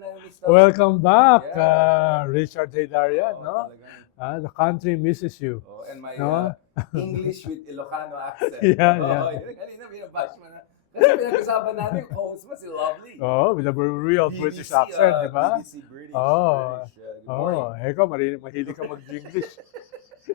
na-miss na. Welcome back, Yeah. Richard Haydarian, Oo, no? talagang- The country misses you. Oh, and my No? English with Ilocano accent. Yeah, Oo, yeah. yun kanina binabash mo na. Kasi pinag-usapan natin yung host mo, si Lovely. Oh, with a real British BBC, accent, di ba? BBC British. Oh, British. Good morning. ikaw, mahilig ka mag-English.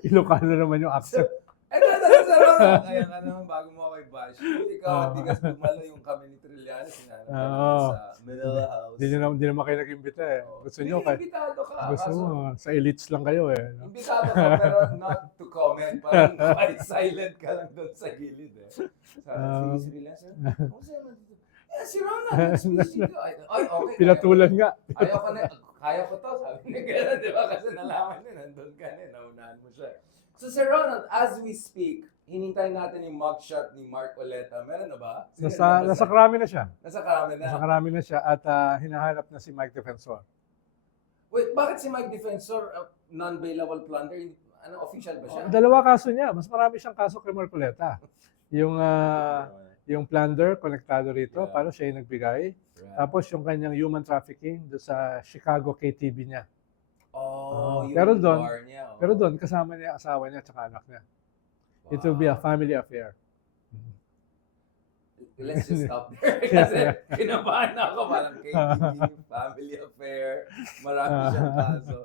Ilocano naman yung accent. Ito, sa Ronald. Ayan, bago mo ako i-bash. Ikaw, hindi kasi dumalo yung kami ni Trilliano. Sinanap ka namin sa Manila House. Hindi naman kayo nag-imbita eh. Gusto nyo kayo. Imbitado ka. Gusto mo, sa elites lang kayo eh. No? Imbitado ka, pero not to comment. Parang kahit silent ka lang doon sa gilid eh. Sabi, si Trilliano, kung sa'yo man dito? Si Ronald, nag-speech dito. Ay, okay. Pinatulan nga. Ayoko na, kaya ko to, sabi niya gano'n, di ba? Kasi nalaman niya, nandun ka na, naunahan mo siya. So, Sir Ronald, as we speak, hinintay natin yung mugshot ni Mark Oleta. Meron na ba? Sige, Nasa krami na siya. Nasa karami na. Nasa krami na siya at hinahanap na si Mike Defensor. Wait, bakit si Mike Defensor, non-bailable plunder? Ano, official ba siya? Dalawa kaso niya. Mas marami siyang kaso kay Marcoleta. Yung plunder, konektado rito, Yeah. para siya yung nagbigay. Right. Tapos yung kanyang human trafficking do sa Chicago KTV niya. Oh, yung pero doon, bar niya. Oh. Pero doon, kasama niya asawa niya at anak niya. It will be a family affair. Let's just stop there. Kasi kinabahan na ako. Parang KTV, family affair, marami siyang kaso.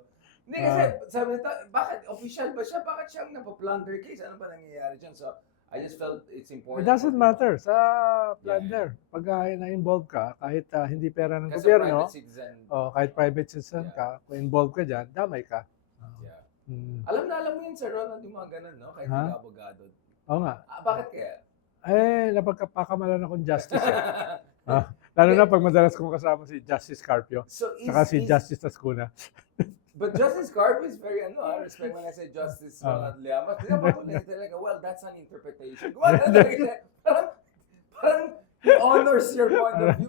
Hindi kasi, sabi nito, bakit? Official ba siya? Bakit siyang napaplunder case? Ano ba nangyayari dyan? So, I just felt it's important. It doesn't matter sa plunder. Pag na-involve ka, kahit hindi pera ng Kasi gobyerno, private citizen. kahit private citizen ka, kung involved ka dyan, damay ka. Yeah. Mm. Alam mo yun, Sir Ronald, yung mga ganun, no? Kahit hindi ka abogado. Oo nga. Bakit kaya? Napagkapakamalan akong justice. Lalo na pag madalas kong kasama si Justice Carpio, So saka si Justice Tascuna. But Justice Carpio is very, I respect when I say Justice Ronald Llamas. Pinapatuloy talaga, well, that's an interpretation. Parang honors your point of view.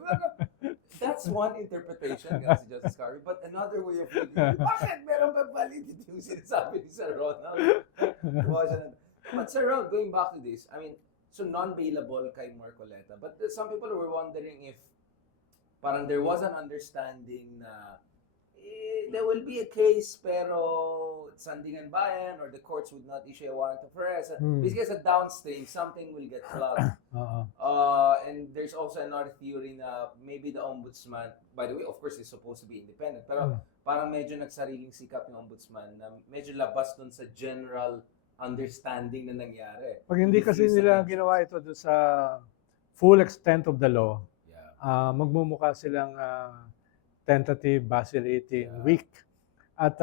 That's one interpretation nga si Justice Carpio. But another way of looking at it, bakit meron ba validity yung sinasabi ni Sir Ronald? But Sir Ronald, going back to this, I mean, so non-bailable kay Marcoleta. But some people were wondering if parang there was an understanding na there will be a case pero Sandigan Bayan or the courts would not issue a warrant of arrest. Basically, as a downstream, something will get plugged. And there's also another theory na maybe the ombudsman, by the way, of course, is supposed to be independent, pero parang medyo nagsariling sikap yung ombudsman na medyo labas dun sa general understanding na nangyari. Pag hindi kasi nila ginawa ito doon sa full extent of the law, magmumukha silang tentative, vacillating, weak. At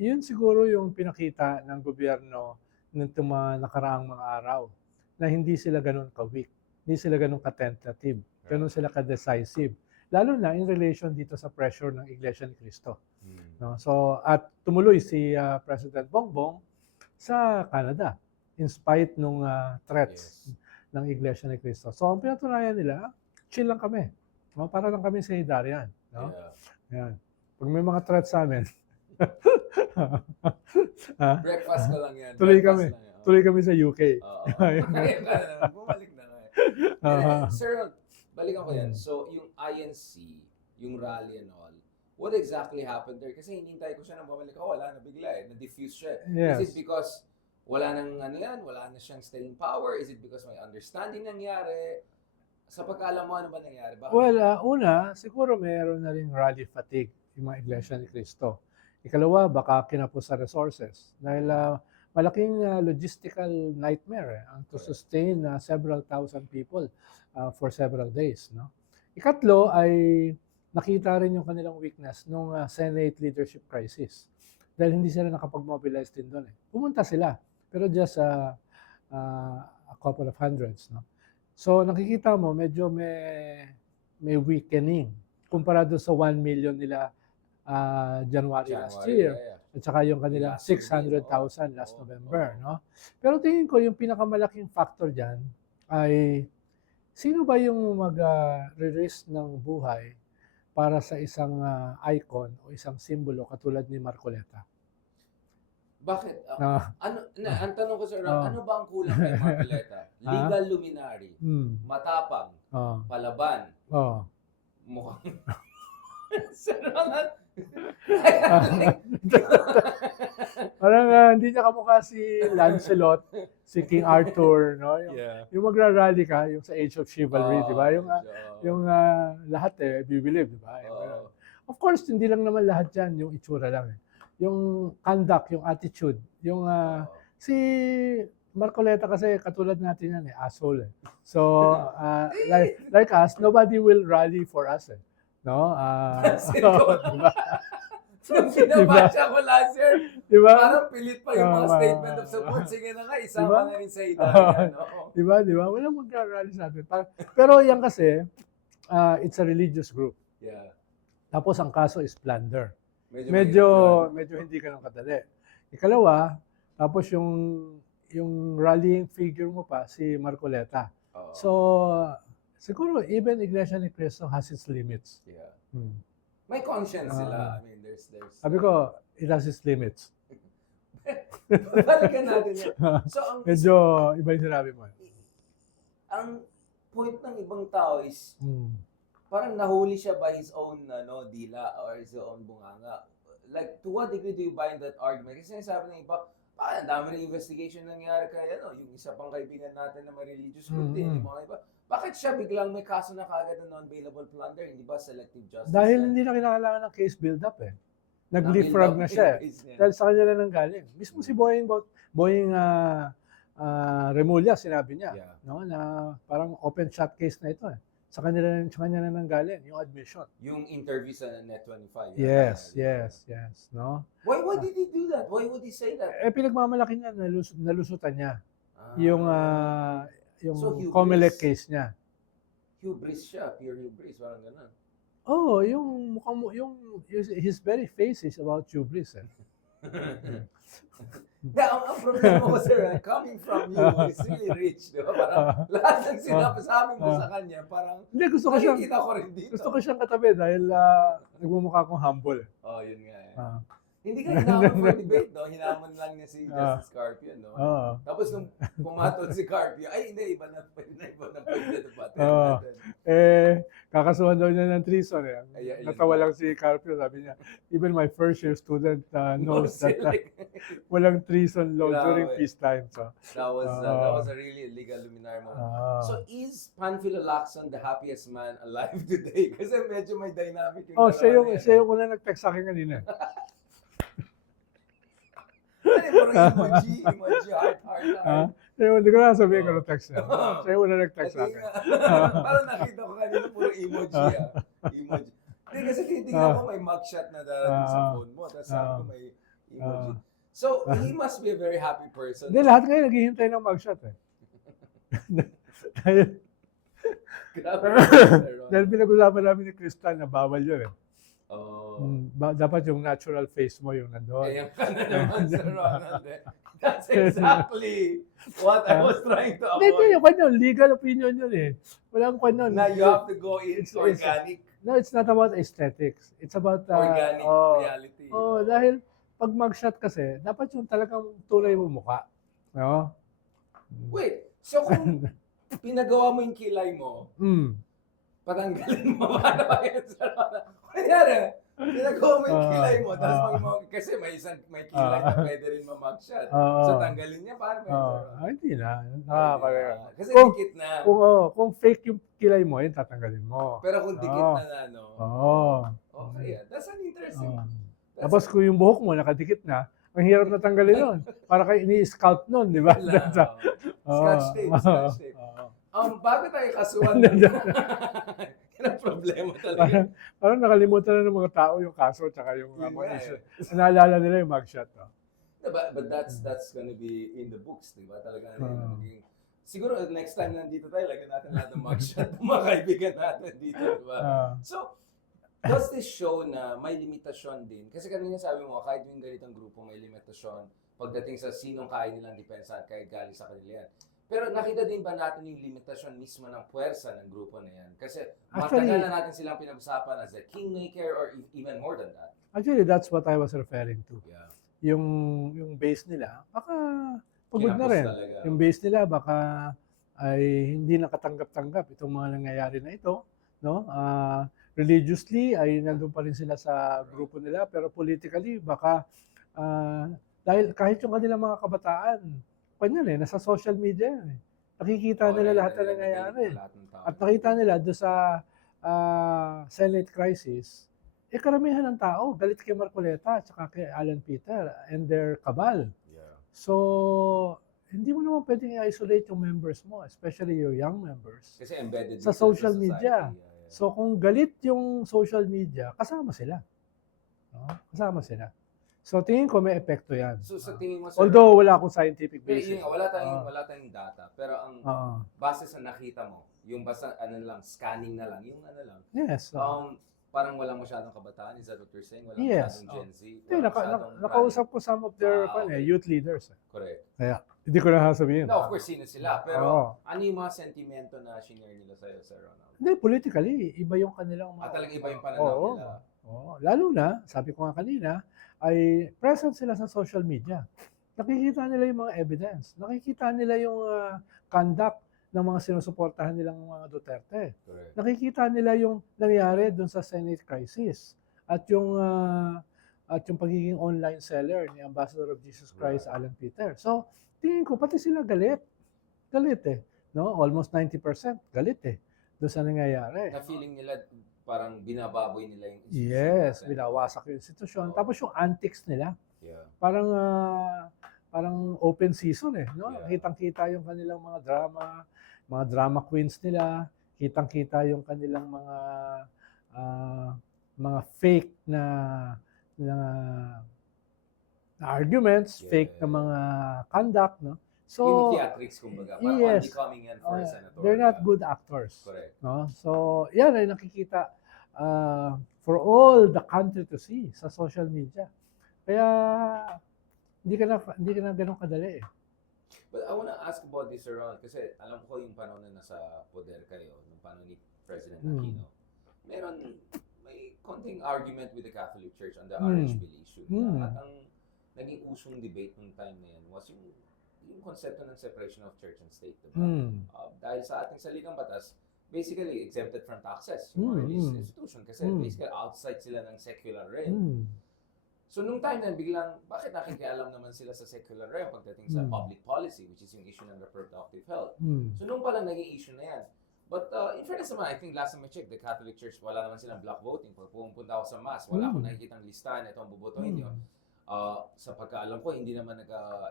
yun siguro yung pinakita ng gobyerno ng mga nakaraang mga araw na hindi sila ganun ka-weak, hindi sila ganun ka-tentative, ganun sila ka-decisive. Lalo na in relation dito sa pressure ng Iglesia ni Cristo. No? So, at tumuloy si President Bongbong sa Canada in spite nung threats ng Iglesia ni Cristo. So, ang pinatunayan nila, chill lang kami. No? Para lang kami sa Haydarian. No? Yan. Pag may mga threats sa amin, breakfast ko lang yan. Tuloy kami sa UK. Bumalik na nga. Sir, balikan ko yan. So, yung INC, yung rally and all, what exactly happened there? Kasi hinintay ko siya nang bumalik ako, wala na bigla eh. Na-diffuse siya. Yes. Is it because wala nang wala na siyang staying power? Is it because may understanding nangyari? Sa pagkaalam mo, ano ba nangyari? Well, una, siguro mayroon na rin rally fatigue yung mga Iglesia ni Cristo. Ikalawa, baka kinapos sa resources. Dahil malaking logistical nightmare to sustain several thousand people for several days. No? Ikatlo ay nakita rin yung kanilang weakness nung Senate leadership crisis. Dahil hindi sila nakapag-mobilize din doon. Pumunta sila, pero just a couple of hundreds. No? So nakikita mo, medyo may weakening kumpara doon sa 1 million nila January last year. At saka yung kanila 600,000 last November. No? Pero tingin ko yung pinakamalaking factor dyan ay sino ba yung mag-risk ng buhay para sa isang icon o isang simbolo katulad ni Marcoleta? Bakit? Ang tanong ko sir, ano ba ang kulang kay Marcoleta? Legal luminary, matapang, palaban, mukhang Sir Ronald. Parang hindi niya kamukha si Lancelot, si King Arthur, no? Yeah. Yung magra-rally ka, yung sa Age of Chivalry, di ba? medyo, Yung lahat bibilib, di ba? Yung ganun. Of course, hindi lang naman lahat yan, yung itsura lang. Yung conduct, yung attitude, yung si Marcoleta kasi katulad natin yan asshole. So, like us, nobody will rally for us. No? Diba? Nung pinabasa ko last year, Diba? parang pilit pa yung mga statement of support. Sige na nga, isama na rin sa Italia. No? Diba? Walang magra-rally sa atin. Pero yan kasi, it's a religious group. Yeah. Tapos ang kaso is plunder. Medyo Medyo hindi ka nang kadali. Ikalawa, tapos yung rallying figure mo pa, si Marcoleta. So, siguro, even Iglesia ni Cristo has its limits. Yeah. Hmm. May conscience sila. I mean, there's Sabi ko, it has its limits. Balikan natin yun. So, Medyo iba yung sinabi mo. Ang point ng ibang tao is, parang nahuli siya by his own dila or his own bunganga. Like, to what degree do you buy in that argument? Kasi sabi ng iba, ang dami ng investigation nangyari kay yung isa pang kaibigan natin na may religious group din, yung mga iba. Bakit siya biglang may kaso na kagad ng non-bailable plunder? Hindi ba selective justice? Dahil hindi na kinakailangan ng case build-up Nag-leapfrog na siya Dahil sa kanya na nanggaling. Mismo si Boying Remulla, sinabi niya, no, na parang open shot case na ito Sa kanya na nanggaling, yung admission. Yung interview sa Net25. Yes. No? Why did he do that? Why would he say that? Pinagmamalaki niya, nalusutan niya. Yung So, Comelec case niya. Hubris siya, pure hubris, parang gano'n. Yung mukhang mo, his very face is about hubris. Ang problema ko, sir, coming from you, is really rich, di ba? Parang lahat ng sinasabi mo sa kanya, parang Hindi, nakikita ko rin dito. Gusto ko siyang katabi dahil nagmumukha akong humble. Yun nga Hindi ka hinamon for debate, no? Hinamon lang niya si Justice Carpio, no? Tapos nung pumatol si Carpio, ay hindi, iba na pwede na kakasuhan daw niya ng treason Natawa lang si Carpio, sabi niya, even my first year student knows that walang treason law during peacetime. So, that was a really illegal luminar moment. So is Panfilo Lacson the happiest man alive today? Kasi medyo may dynamic yung siya yung una nag-text sa akin kanina. Emoji, heart. Hindi ko na sabihin ko text niya. Siya yung una nag-text sa akin. Parang nakita ko kanina puro emoji Emoji. Hindi kasi titignan ko may mugshot na darating sa phone mo. Tapos sabi ko may emoji. So, he must be a very happy person. Hindi, lahat ngayon naghihintay ng mugshot Dahil pinag-usapan namin ni Crystal na bawal yun dapat yung natural face mo yung nandoon. Ayan ka na naman, Sir Ronald. That's exactly what I was trying to avoid. Hindi, yung legal opinion yun Walang kwan Now you have to go in organic. No, it's not about aesthetics. It's about organic reality. Dahil pag mugshot kasi, dapat yung talagang tulay mo mukha. No? Wait, so kung pinagawa mo yung kilay mo, patanggalin mo ba yun, Sir Ronald? Kunyari, pinagawa mo yung kilay mo, tapos kasi may kilay na pwede rin mamagshot. So tanggalin niya, paano ba yun, hindi na. Kasi dikit na. Kung fake yung kilay mo, yun tatanggalin mo. Pero kung dikit na okay, that's an interesting. Tapos kung yung buhok mo nakadikit na, ang hirap na tanggalin nun. Para kayo ini-sculpt nun, di ba? Scotch tape. Bago tayo kasuhan, yan ang problema talaga. Parang nakalimutan na ng mga tao yung kaso at yung mga issue. Naalala nila yung mugshot. But that's gonna be in the books, di ba? Talaga siguro next time nandito tayo, lagyan natin lahat ng mugshot ng mga kaibigan natin dito, di ba? So, does this show na may limitasyon din? Kasi kanina sabi mo, kahit yung ganitong grupo may limitasyon pagdating sa sinong kaya nilang depensa at kaya galing sa kanila yan. Pero nakita din ba natin yung limitasyon mismo ng puwersa ng grupo na yan? Kasi matagal na natin silang pinag-usapan as a kingmaker or even more than that. Actually, that's what I was referring to. Yeah. Yung base nila, baka pagod na rin. Talaga. Yung base nila, baka ay hindi nakatanggap-tanggap itong mga nangyayari na ito. No? religiously ay nandun pa rin sila sa grupo nila, pero politically baka dahil kahit yung kanilang mga kabataan, kanyan nasa social media yan eh. Nakikita Oo, nila lahat na nagalit nangyayari. na lahat ng tao. At nakita nila doon sa Senate crisis, karamihan ng tao galit kay Marcoleta at saka kay Alan Peter and their cabal. Yeah. So, hindi mo naman pwedeng i-isolate yung members mo, especially your young members, Kasi embedded sa din sila social society. media. Yeah. So, kung galit yung social media, kasama sila. No? Kasama sila. So, tingin ko may epekto yan. So sa tingin mo, sir, Although wala akong scientific pero basis. yun nga, wala tayong data, pero ang base sa nakita mo, yung basta scanning na lang, yung lang. Yes. Parang walang masyadong kabataan, is that what you're saying? Walang Yes. masyadong Gen Z. Nakausap ko some of their okay. youth leaders. Correct. Kaya, hindi ko na sabihin. No, of course, sino sila. Pero ano yung mga sentimento na shinare nila sa'yo, Sir Ronald? Hindi, politically, iba yung kanilang mga... Talagang iba yung pananaw nila. Lalo na, sabi ko nga kanina, ay present sila sa social media. Nakikita nila yung mga evidence. Nakikita nila yung conduct ng mga sinusuportahan nilang mga Duterte. Correct. Nakikita nila yung nangyari dun sa Senate crisis at yung pagiging online seller ni Ambassador of Jesus Christ, Alan Peter. So, tingin ko, pati sila galit. Galit eh. No? Almost 90% galit eh. Doon sa nangyayari. Na feeling nila parang binababoy nila yung institution. Yes, binawasak yung institusyon. Tapos yung antics nila, parang open season eh. No? Kitang-kita yung kanilang mga drama queens nila. Kitang-kita yung kanilang mga fake na arguments, fake na mga conduct, no? So, yung theatrics, kumbaga. Parang yes, becoming yan for a senator. they're not good actors. Correct. No? So, yan ay nakikita for all the country to see sa social media. Kaya, hindi ka na ganun kadali eh. But I wanna ask about this, Sir Ron, kasi alam ko yung panahon na nasa poder kayo, yung panahon ni President Aquino, may konting argument with the Catholic Church on the RH bill issue. At ang naging usong debate nung time na yan was yung konsepto ng separation of church and state. Diba? Dahil sa ating saligang batas, basically exempted from taxes yung mga institution kasi basically outside sila ng secular realm. So nung time na biglang, bakit nakikialam naman sila sa secular realm pagdating sa public policy, which is yung issue ng reproductive health. So nung pala naging issue na yan. But in fairness naman, I think last time I checked, the Catholic Church, wala naman silang block voting. Pag pumunta ako sa mass, wala akong nakikitang listahan, ito ang bubotohin yun. Sa pagkaalam ko, hindi naman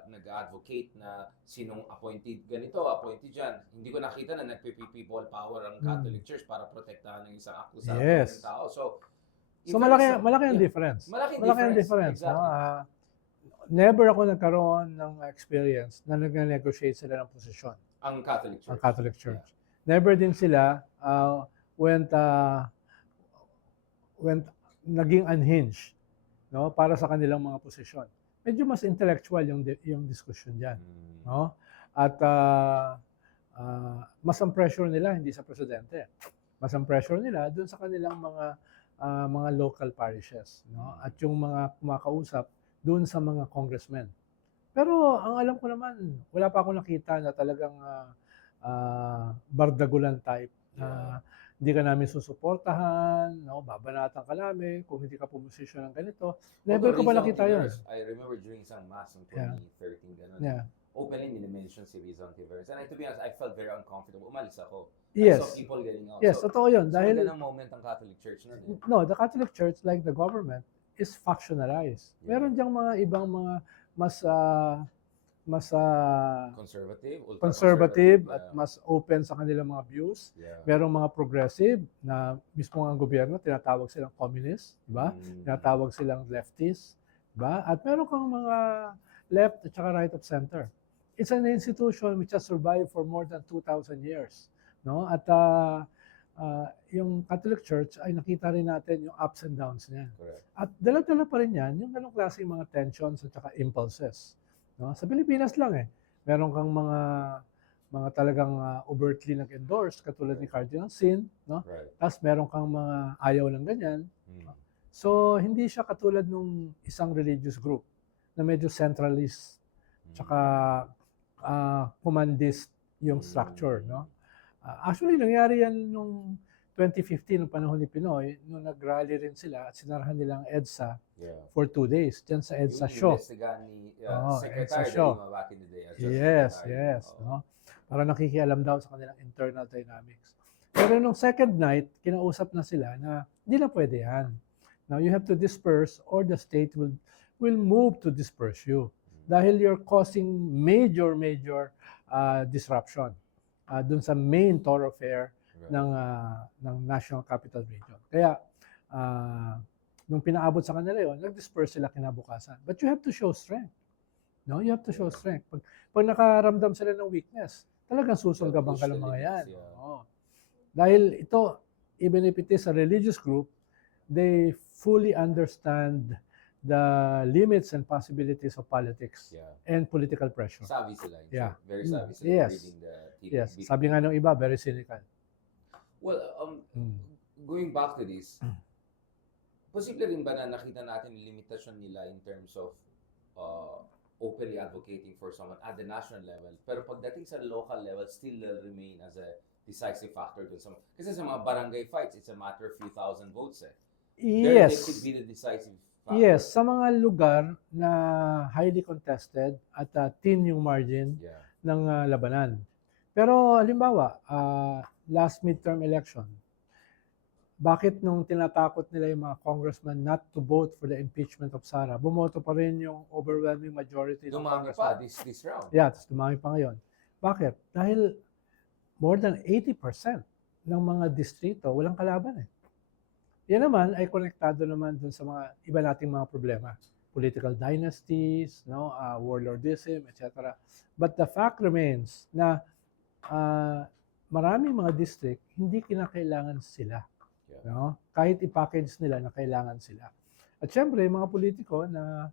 nag-advocate na sinong appointed ganito, appointed dyan. Hindi ko nakita na nagpe-people power ang Catholic Church para protektahan ng isang akusado ng tao. So malaki ang difference. Malaki ang difference. Exactly. No? Never ako nagkaroon ng experience na nag-negotiate sila ng posisyon. Ang Catholic Church. Ang Catholic Church. Never din sila went naging unhinged, no, para sa kanilang mga posisyon. Medyo mas intellectual yung discussion diyan, no? At mas ang pressure nila hindi sa presidente. Mas ang pressure nila doon sa kanilang mga local parishes, no? At yung mga kumakausap doon sa mga congressmen. Pero ang alam ko naman, wala pa akong nakita na talagang bardagulan type na hindi ka namin susuportahan, no? Babanatan ka namin kung hindi ka pumosisyon ng ganito. Never ko pa nakita yun. I remember during isang mass in 2013, ganun. Openly nila-mention si Rizal Tiveros. And to be honest, I felt very uncomfortable. Umalis ako. Yes. I saw people getting out. Yes, totoo yun. Dahil, so, moment ang Catholic Church nun. No, the Catholic Church, like the government, is factionalized. Meron diyang mga ibang mga mas conservative at mas open sa kanilang mga views. Merong mga progressive na mismo ang gobyerno tinatawag silang communist, di ba? Tinatawag silang leftist, di ba? At meron kang mga left at saka right of center. It's an institution which has survived for more than 2,000 years, no? At yung Catholic Church ay nakita rin natin yung ups and downs niya. Correct. At dala-dala pa rin yan yung ganong klaseng mga tensions at saka impulses. No? Sa Pilipinas lang meron kang mga talagang overtly nag-endorse katulad ni Cardinal Sin, no? Tapos meron kang mga ayaw ng ganyan. So hindi siya katulad nung isang religious group na medyo centralist tsaka commandist yung structure, no? Actually nangyari yan nung 2015, noong panahon ni Pinoy, nung nag-rally rin sila at sinarahan nilang EDSA Yeah. for 2 days, dyan sa EDSA Yung show. investigahan ni Oo, Secretary EDSA show. de Lima back in the day. as just Yes, secretary. yes. Oo. No? Para nakikialam daw sa kanilang internal dynamics. Pero nung second night, kinausap na sila na hindi na pwede yan. Now, you have to disperse or the state will move to disperse you. Dahil you're causing major disruption dun sa main thoroughfare Right. ng National Capital Region. Kaya, nung pinaabot sa kanila yon, nag-disperse sila kinabukasan. But you have to show strength. No, you have to show strength. Pag nakaramdam sila ng weakness, talagang susunggabang ka ng mga yan. Yeah. Oo. Dahil ito, even if it is a religious group, they fully understand the limits and possibilities of politics Yeah. and political pressure. Savvy sila. Yeah. Very savvy sila Yes. reading the TV. Yes, sabi nga ng iba, very cynical. Well, going back to this, posible rin ba na nakita natin yung limitasyon nila in terms of openly advocating for someone at the national level, pero pagdating sa local level, still they'll remain as a decisive factor dun sa, kasi sa mga barangay fights, it's a matter of few thousand votes eh. There they could Yes. be the decisive factor. Yes, sa mga lugar na highly contested at thin yung margin Yeah. ng labanan. Pero halimbawa, last midterm election, bakit nung tinatakot nila yung mga congressman not to vote for the impeachment of Sara, bumoto pa rin yung overwhelming majority ng Dumami congressman. pa this round. Yeah, tapos dumami pa ngayon. Bakit? Dahil more than 80% ng mga distrito walang kalaban eh. Yan naman ay konektado naman dun sa mga iba nating mga problema. Political dynasties, no, warlordism, etc. But the fact remains na maraming mga district hindi kinakailangan sila. Yeah. No? Kahit i-package nila na kailangan sila. At syempre, mga politiko na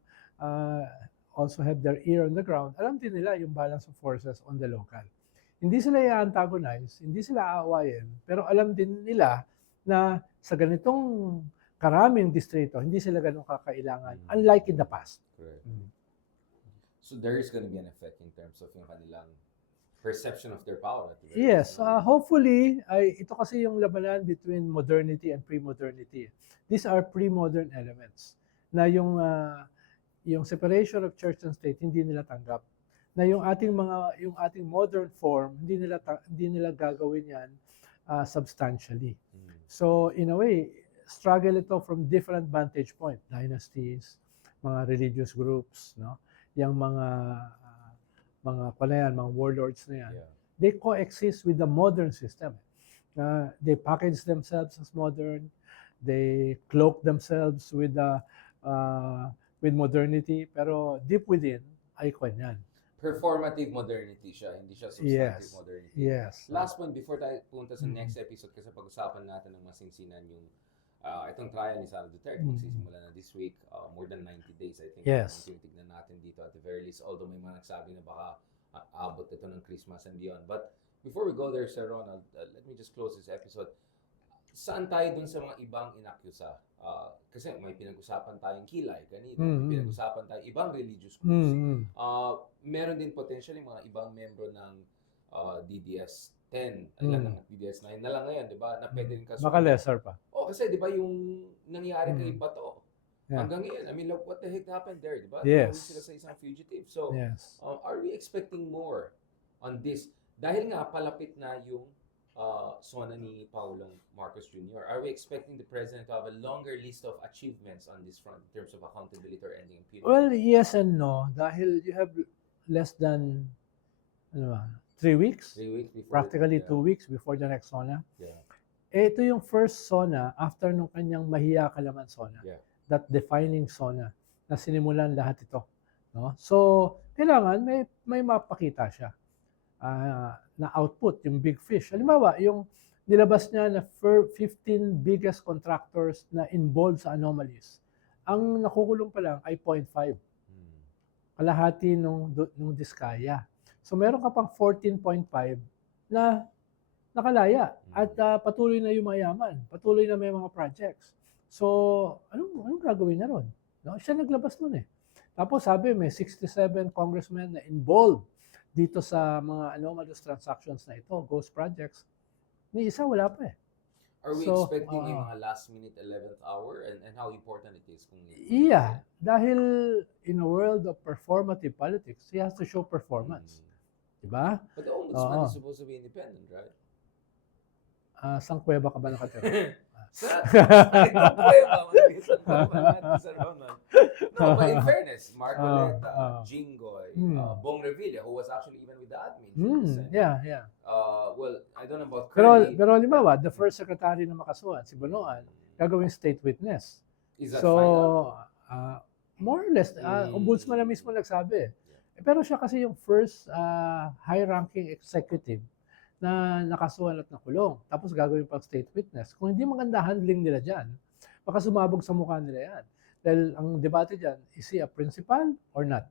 also have their ear on the ground, alam din nila yung balance of forces on the local. Hindi sila i-antagonize, hindi sila aawayin, pero alam din nila na sa ganitong karaming distrito, hindi sila ganun kakailangan, unlike in the past. Correct. So there is going to be an effect in terms of yung kanilang perception of their power. At the very Yes, least. hopefully, ito kasi yung labanan between modernity and pre-modernity. These are pre-modern elements na yung separation of church and state hindi nila tanggap. Na yung ating modern form hindi nila gagawin yan substantially. So in a way, struggle ito from different vantage point, dynasties, mga religious groups, no? Yung mga warlords na yan. Yeah. They coexist with the modern system. They package themselves as modern. They cloak themselves with modernity. Pero deep within, ay kwan yan. Performative modernity siya, hindi siya substantive modernity. Yes. Last one, before tayo punta sa next episode, kasi pag-usapan natin ng masinsinan yung itong trial ni Sara Duterte, magsisimula na this week, more than 90 days, I think. Yes. Tignan natin dito at the very least, although may mga nagsabi na baka abot ito ng Christmas and beyond. But before we go there, Sir Ronald, let me just close this episode. Saan tayo dun sa mga ibang inakyusa? Kasi may pinag-usapan tayong kilay kanina, may pinag-usapan tayong ibang religious groups. Meron din potentially mga ibang membro ng DDS 10, ilan ng DDS 9 na lang ngayon, di ba? Na pwede rin kaso. Baka lesser pa. Kasi di ba yung nangyari kay Bato, Yeah. hanggang ngayon, I mean, look, what the heck happened there, di ba? Yes. Nawawin sila sa isang fugitive. So, Yes. are we expecting more on this? Dahil nga, palapit na yung SONA ni Pangulong Marcos Jr., are we expecting the President to have a longer list of achievements on this front in terms of accountability or ending impunity? Well, yes and no. Dahil you have less than 3 weeks? 3 weeks before? Practically 2 weeks before the next SONA. Yeah. Ito yung first SONA after nung kanyang Mahiya Ka Naman SONA. Yeah. That defining SONA na sinimulan lahat ito. No? So, kailangan may mapakita siya na output, yung big fish. Halimbawa, yung nilabas niya na 15 biggest contractors na involved sa anomalies. Ang nakukulong pa lang ay 0.5. Kalahati nung diskaya. So, meron ka pang 14.5 na nakalaya at patuloy na yung mayaman. Patuloy na may mga projects. So, anong gagawin na ron? No? Siya naglabas nun eh. Tapos sabi, may 67 congressmen na involved dito sa mga anomalous transactions na ito, ghost projects. Ni isa, wala pa eh. Are we So, expecting oo. yung mga last minute 11th hour and how important it is kung Yeah, dahil in a world of performative politics, he has to show performance. Diba? But the ombudsman Oo. is supposed to be independent, right? Saan kuweba ka ba nakatira? sa itong kuweba, malitan pa naman natin sa Ronald. No, but in fairness, Marcoleta, Jinggoy, Bong Revilla, who was actually even with the admin during the Senate. Yeah. Well, I don't know about Pero Curly. halimbawa, the first secretary na makasuhan, si Bonoan, gagawing state witness. Is that So, final? more or less, ombudsman na mismo nagsabi. Pero siya kasi yung first high-ranking executive na nakasuhan at nakulong. Tapos gagawin pang state witness. Kung hindi maganda handling nila dyan, baka sumabog sa mukha nila yan. Dahil ang debate dyan, is he a principal or not?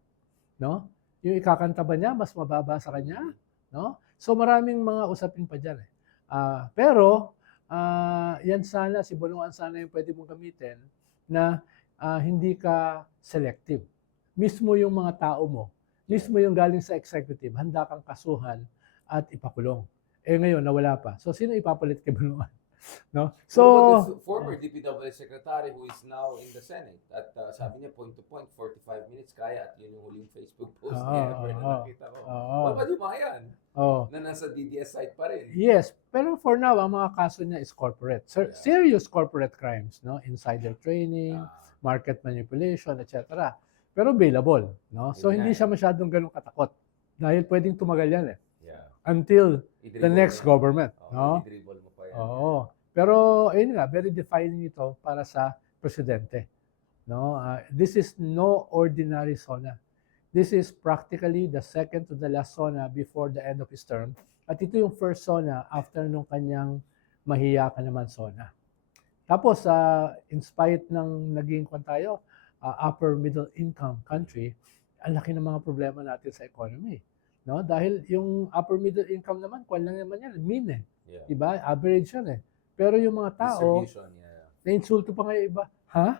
No? Yung ikakanta ba niya, mas mababa sa kanya? No? So maraming mga usapin pa dyan. Pero, yan sana, si Bonoan sana yung pwede mong gamitin na hindi ka selective. Mismo yung mga tao mo, mismo yung galing sa executive, handa kang kasuhan at ipakulong. Ngayon, nawala pa. So, sino ipapalit kay Bonoan? No? So, what about the former DPW secretary who is now in the Senate? At sabi niya, point to point, 45 minutes kaya at yun yung huling Facebook post niya ever na nakita ko. What about yung mga yan? Na nasa DDS site pa rin? Yes, pero for now, ang mga kaso niya is corporate. Serious corporate crimes, no? Insider training, market manipulation, etc. Pero bailable, no? So, hindi siya masyadong ganun katakot. Dahil pwedeng tumagal yan until the next government. No? I-dribble mo pa yan. Oo. Pero, ayun nga, very defining ito para sa presidente. No? This is no ordinary SONA. This is practically the second to the last SONA before the end of his term. At ito yung first SONA after nung kanyang mahiya ka naman SONA. Tapos, in spite ng naging upper middle income country, ang laki ng mga problema natin sa economy. No? Dahil yung upper middle income naman, kwan lang naman yan, mean Diba? Average yan Pero yung mga tao, na-insulto pa nga yung iba. Ha?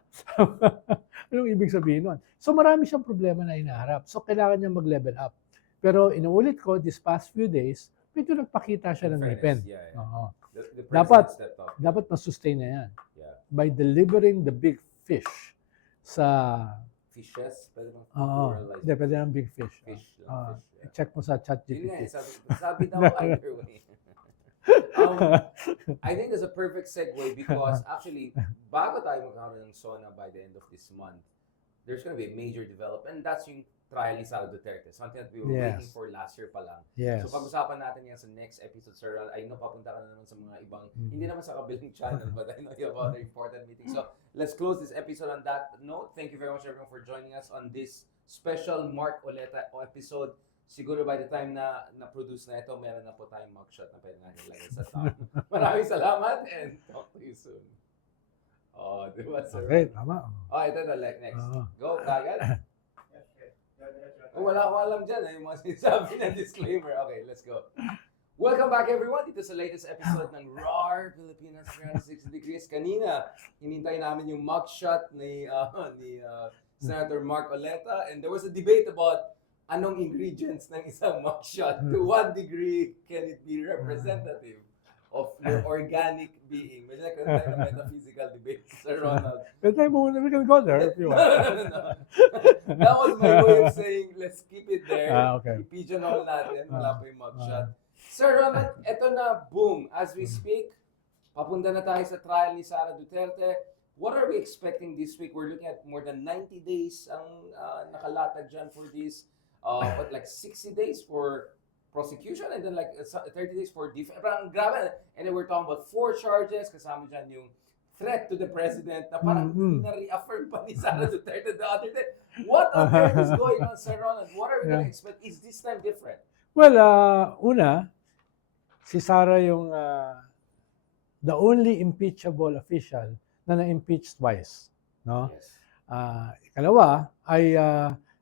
Anong ibig sabihin nun? So marami siyang problema na hinaharap. So kailangan niya mag-level up. Pero inuulit ko, this past few days, medyo nagpakita siya ng ngipin. Dapat ma-sustain na yan. By delivering the big fish sa fishes? Hindi, pwede ng big fish. Check mo sa ChatGPT. Sabi daw either way. I think that's a perfect segue because actually, bago tayo magkakaroon ng SONA by the end of this month, there's going to be a major development and that's yung trial ni Sara Duterte. Something that we were waiting for last year pa lang. So pag-usapan natin yan sa next episode, Sir. I know papunta ka na naman sa mga ibang, hindi naman sa kabilang channel, but I know you have other important meetings. So let's close this episode on that note. Thank you very much everyone for joining us on this special Mark Oleta episode. Siguro by the time na na-produce na ito, meron na po tayong mugshot na pwede natin lagay sa top. Maraming salamat and talk to you soon. Di ba, Sir? Okay, tama. Ito na, next. Go, kagad. Wala ko alam dyan, yung mga sinasabi na disclaimer. Okay, let's go. Welcome back everyone. Dito sa latest episode ng RAR Pilipinas 360 Degrees. Kanina, hinintay namin yung mugshot ni Senator Mark Oleta and there was a debate about anong ingredients ng isang mugshot. To what degree can it be representative of your organic being? Medyo nagkaroon tayo ng metaphysical debate, Sir Ronald. We can go there if you want. No. That was my way of saying, let's keep it there. Okay. I-pigeonhole natin. Wala pa yung mugshot. Sir Ronald, eto na, boom. As we speak, papunta na tayo sa trial ni Sara Duterte. What are we expecting this week? We're looking at more than 90 days ang nakalatag dyan for this. But like 60 days for prosecution and then like 30 days for defense. Parang grabe. And then we're talking about 4 charges. Kasama dyan yung threat to the president na parang na-reaffirm pa ni Sara Duterte the other day. What on earth is going on, Sir Ronald? What are we going to expect? Is this time different? Well, una, si Sara yung the only impeachable official na na-impeach twice. No? Yes. Ikalawa ay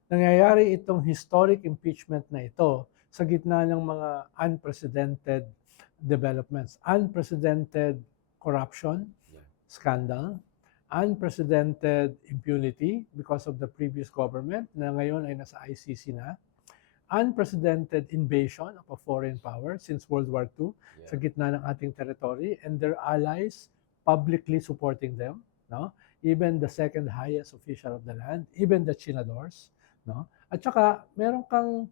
nangyayari itong historic impeachment na ito sa gitna ng mga unprecedented developments. Unprecedented corruption, scandal, unprecedented impunity because of the previous government na ngayon ay nasa ICC na. unprecedented invasion of a foreign power since World War II Yeah. sa gitna ng ating territory, and their allies publicly supporting them, no? Even the second highest official of the land, even the Chinadors, no? At saka meron kang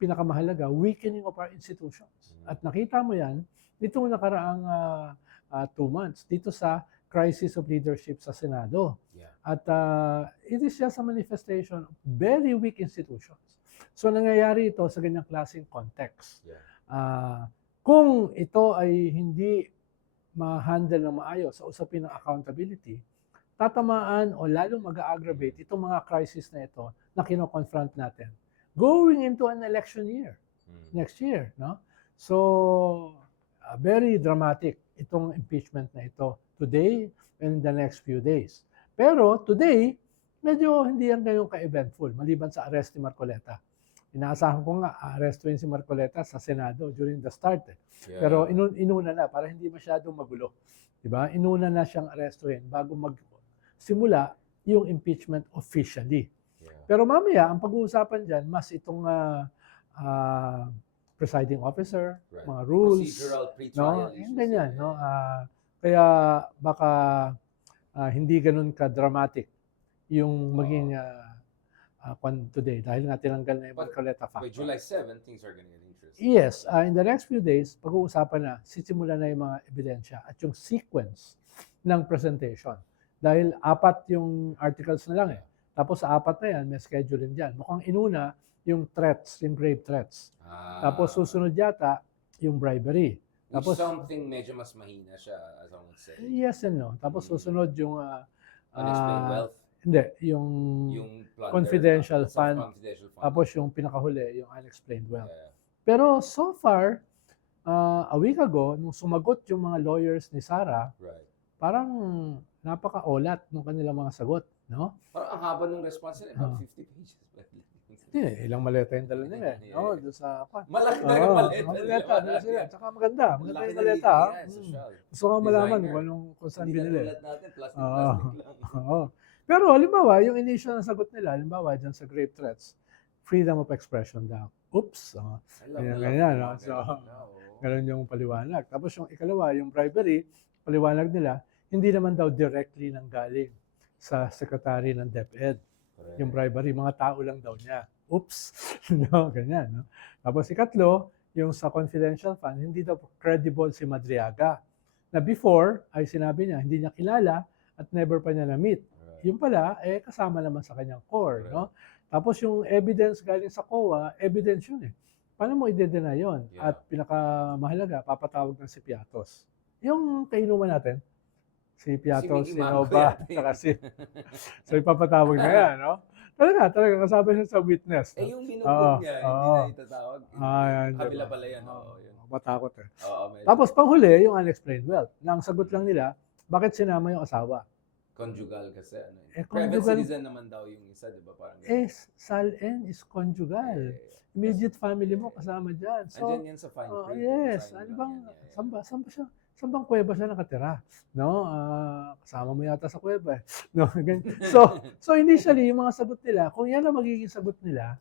pinakamahalaga, weakening of our institutions. At nakita mo yan nitong nakaraang 2 months dito sa crisis of leadership sa Senado. Yeah. At it is just a manifestation of very weak institutions. So nangyayari ito sa ganyang klaseng context. Yeah. Kung ito ay hindi ma-handle ng maayos sa usapin ng accountability, tatamaan o lalong mag-aggravate itong mga crisis na ito na kino-confront natin. Going into an election year, next year, no? So, very dramatic itong impeachment na ito today and in the next few days. Pero today, medyo hindi yan ganyan ka-eventful, maliban sa arrest ni Marcoleta. Inaasahan ko nga, arrestuin si Marcoleta sa Senado during the start. Yeah. Pero inuna na para hindi masyadong magulo. Diba? Inuna na siyang arrestuin bago magsimula yung impeachment officially. Yeah. Pero mamaya, ang pag-uusapan dyan, mas itong presiding officer, Right. mga rules, Procedural pre-trial no? issues. Yung ganyan, no? Kaya baka hindi ganun ka-dramatic yung maging today dahil nga tinanggal na yung But Marcoleta By factor. July 7, things are gonna get interesting. Yes, in the next few days, pag-uusapan na, sisimula na yung mga ebidensya at yung sequence ng presentation. Dahil 4 yung articles na lang eh. Tapos sa 4 na yan, may scheduling dyan. Mukhang inuna yung threats, yung grave threats. Tapos susunod yata yung bribery. Tapos, something medyo mas mahina siya, as I would say. yes and no. Tapos susunod yung Unexplained wealth. hindi, yung Plunder, confidential fund. confidential fund. Tapos yung pinakahuli, yung unexplained wealth. Yeah. Pero so far, a week ago, nung sumagot yung mga lawyers ni Sara, Right. parang napaka-olat ng kanilang mga sagot, no? Parang ang haba ng response nila, about 50 pages. Hindi, ilang maleta yung dala nila. No? Doon sa Malaki na yung maleta. maleta nila sila. Tsaka maganda. Maganda yung maleta. Gusto ko malaman kung saan binili. Hindi natin, plastic Oo. lang. Oo. Pero halimbawa, yung initial na sagot nila, halimbawa dyan sa grave threats, freedom of expression daw. Oops. Ganyan. No? So, ganun yung paliwanag. Tapos yung ikalawa, yung bribery, paliwanag nila, hindi naman daw directly nanggaling sa secretary ng DepEd. Yung bribery, mga tao lang daw niya. Oops. No, ganyan. No? Tapos ikatlo, yung sa confidential fund, hindi daw credible si Madriaga. Na before, ay sinabi niya, hindi niya kilala at never pa niya na-meet. Yung pala, kasama naman sa kanyang core. No? Tapos yung evidence galing sa COA, evidence yun eh. Paano mo i-deny yun? Yeah. At pinakamahalaga, papatawag ng si Piatos. Yung kainuman natin, si Piatos, si Nova, saka si... So ipapatawag na yan, no? Talaga, kasama siya sa witness. No? Yung binugbog niya, hindi na itatawag. Yan, Kabila diba? pala yan. Yun. Matakot eh. Medyo Tapos panghuli, yung unexplained wealth. Na ang sagot lang nila, bakit sinama yung asawa? conjugal kasi. Private conjugal, citizen naman daw yung isa, di ba? Parang SALN is conjugal. Immediate family mo kasama dyan. So, andyan yan sa fine print. yes. Ano bang, saan ba siya? Saan bang kuweba siya nakatira? No? Kasama mo yata sa kuweba. No? So initially, yung mga sagot nila, kung yan ang magiging sagot nila,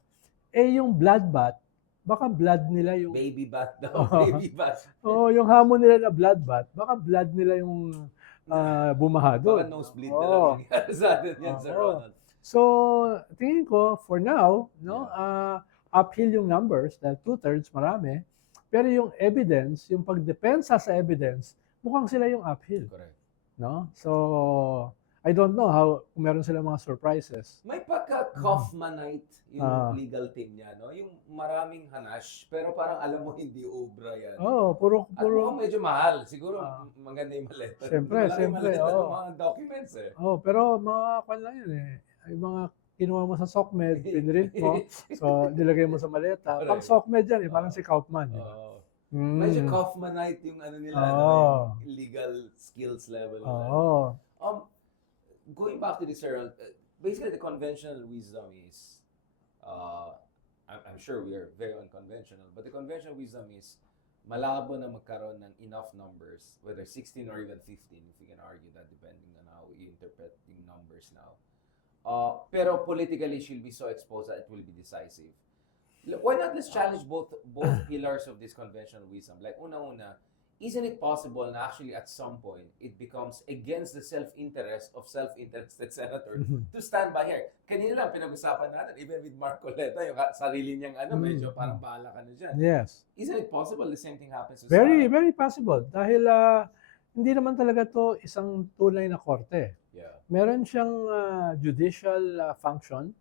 yung bloodbath, baka blood nila yung... Baby bath daw. Baby bath. Yung hamon nila na bloodbath, baka blood nila yung bumaha doon. Baka nosebleed na lang mangyari sa atin yan, Sir Ronald. So, tingin ko, for now, no, uphill yung numbers, dahil 2/3 marami, pero yung evidence, yung pagdepensa sa evidence, mukhang sila yung uphill. Correct. No? So, I don't know how, kung meron sila mga surprises. May pagka-Kaufmanite yung legal team niya, no? Yung maraming hanash, pero parang alam mo hindi obra yan. Puro. At mukhang medyo mahal. Siguro maganda yung maleta. Siyempre. Maleta ng mga documents eh. Pero mga kwan lang yun eh. Yung mga kinuha mo sa SOCMED, pinrint mo, so nilagay mo sa maleta. Pang SOCMED yan eh, parang si Kaufman. Medyo Kaufmanite yung ano nila, yung legal skills level. Going back to this, Sir, basically the conventional wisdom is, I'm sure we are very unconventional, but the conventional wisdom is malabo na magkaroon ng enough numbers, whether 16 or even 15, if you can argue that, depending on how you interpret yung numbers now. Pero politically, she'll be so exposed that it will be decisive. Why not let's challenge both pillars of this conventional wisdom? Like, una-una, isn't it possible na actually at some point, it becomes against the self-interest of self-interested senator to stand by here? Kanina lang pinag-usapan natin, even with Mark Coleta, yung sarili niyang medyo parang bahala ka na dyan. Yes. Isn't it possible the same thing happens to Very, Sara? very possible. Dahil hindi naman talaga to isang tunay na korte. Yeah. Meron siyang judicial function,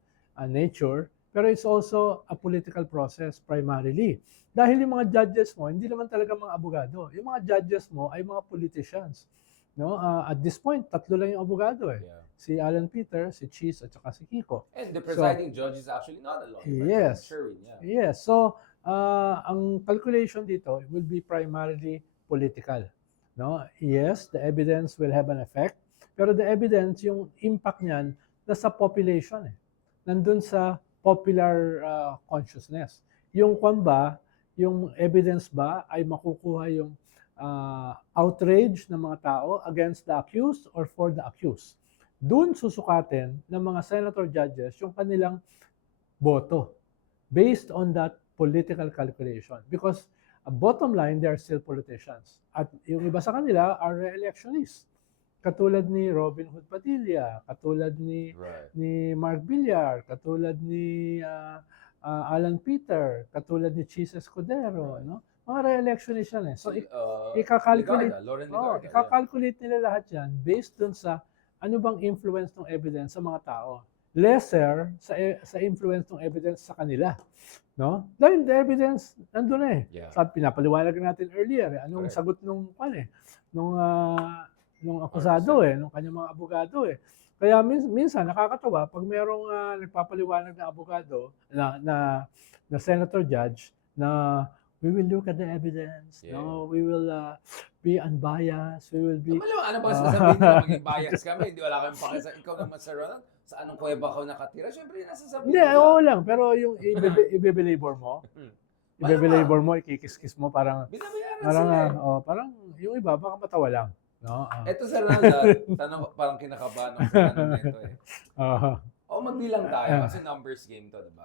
nature, pero it's also a political process primarily. Dahil yung mga judges mo, hindi naman talaga mga abogado. Yung mga judges mo ay mga politicians. No? At this point, 3 lang yung abogado eh. Yeah. Si Alan Peter, si Cheese, at saka si Kiko. And the presiding judge is actually not a lawyer. Yes. Sherwin, yeah. Yes. So, ang calculation dito will be primarily political. No? Yes, the evidence will have an effect. Pero the evidence, yung impact niyan, nasa population eh. Nandun sa popular consciousness. Yung yung evidence ba ay makukuha yung outrage ng mga tao against the accused or for the accused. Doon susukatin ng mga senator judges yung kanilang boto based on that political calculation. Because bottom line, they are still politicians. At yung iba sa kanila are re-electionists. Katulad ni Robin Hood Padilla, katulad ni Mark Villar, katulad ni Alan Peter, katulad ni Cheese Escudero, no? Mga re-electionist yan eh. So, ikakalculate nila lahat yan based dun sa ano bang influence ng evidence sa mga tao. Lesser sa influence ng evidence sa kanila. No? Dahil the evidence nandun eh. Yeah. Sa pinapaliwanag natin earlier, anong sagot nung akusado eh, nung kanyang mga abogado eh. Kaya minsan nakakatawa pag merong nagpapaliwanag na abogado na senator judge na we will look at the evidence, no, we will be unbiased, we will be ano ba sasabihin mo maging biased kami? Hindi wala kami pakisa. Ikaw naman, Sir Ronald, sa anong kuweba ka nakatira? Siyempre, nasasabihin hindi, oo lang. Pero yung i-belabor mo, ikikis-kis mo, parang, parang yung iba, baka matawa lang. No? Ito, Sir Ronald, tanong, parang kinakabahan ako sa tanong nito eh. Magbilang tayo, kasi numbers game to, diba?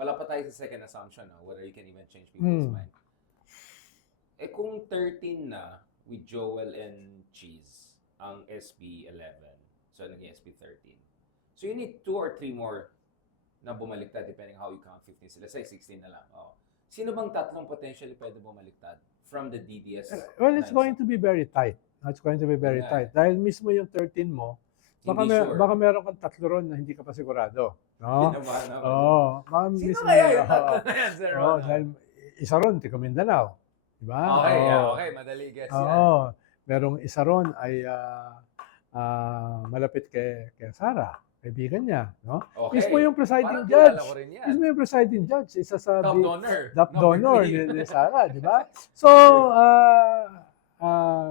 Wala pa tayo sa second assumption, whether you can even change people's mind. Kung 13 na with Joel and Cheese ang SB 11, so naging SB 13. So you need 2 or 3 more na bumaliktad depending how you count 15 sila. Say 16 na lang. Sino bang tatlong potentially pwede bumaliktad from the DDS? Well, it's going to be very tight. It's going to be very tight. Dahil mismo yung 13 mo, baka meron kang 3 ron na hindi ka pa sigurado. No? Sino kaya yung tatlo na yan, Sir Ronald? Dahil isa ron, Tico Mindanao. Diba? Okay, madali guess yan. Merong isa ron ay malapit kay Sara, kaibigan niya, no? Okay. Mismo yung presiding Parang judge. ko rin yan. Mismo yung presiding judge, isa sa top donor ni Sara, di ba? So,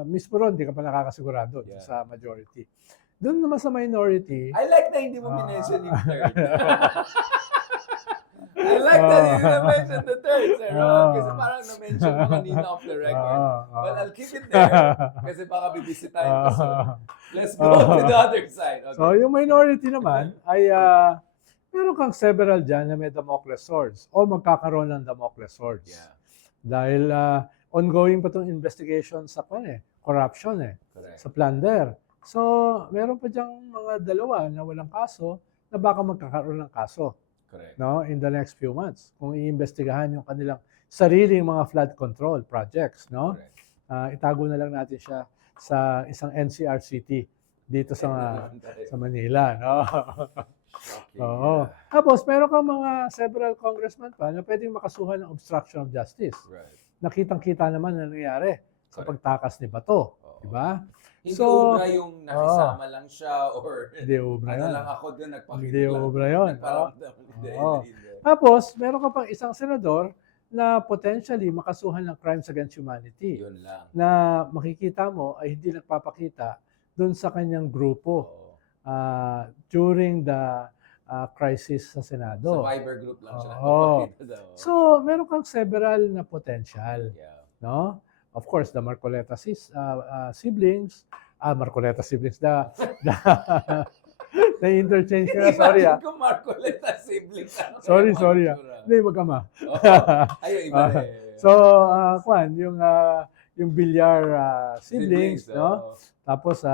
mismo ron, di ka pa nakakasigurado sa majority. Doon naman sa minority, I like na hindi mo minention yung third. I like that you didn't mention the third, Sir Ron. Kasi parang na-mention mo kanina off the record. But I'll keep it there. Kasi baka bibisitahin ko soon. Let's go to the other side. Okay. So, yung minority naman ay meron kang several dyan na may Damocles swords o magkakaroon ng Damocles swords. Yeah. Dahil ongoing pa itong investigation sa corruption Correct. sa plunder. So, meron pa dyang mga dalawa na walang kaso na baka magkakaroon ng kaso. Correct. No, in the next few months kung iimbestigahan yung kanilang sariling mga flood control projects, no? Itago na lang natin siya sa isang NCR dito sa Manila, no? Tapos meron kang mga several congressmen pa na pwedeng makasuhan ng obstruction of justice. Right. Nakitang-kita naman na nangyari sa pagtakas ni Bato, di ba? Hindi ubra yung nakisama lang siya or hindi ubra yun. lang ako doon nagpakita. Hindi ubra yun. Hindi. Tapos, meron ka pang isang senador na potentially makasuhan ng crimes against humanity. Yun lang. Na makikita mo ay hindi nagpapakita doon sa kanyang grupo during the crisis sa Senado. Sa Viber group lang siya nagpapakita daw. So, meron kang several na potential. Yeah. No? Of course, the Marcoleta siblings, Marcoleta siblings, Na-interchange ka na, sorry ah. Imagine kung Marcoleta siblings. Sorry ah. Hindi, magkama. Ayun, iba Ah, eh. So, Kwan, yung Villar siblings, no? oo. Tapos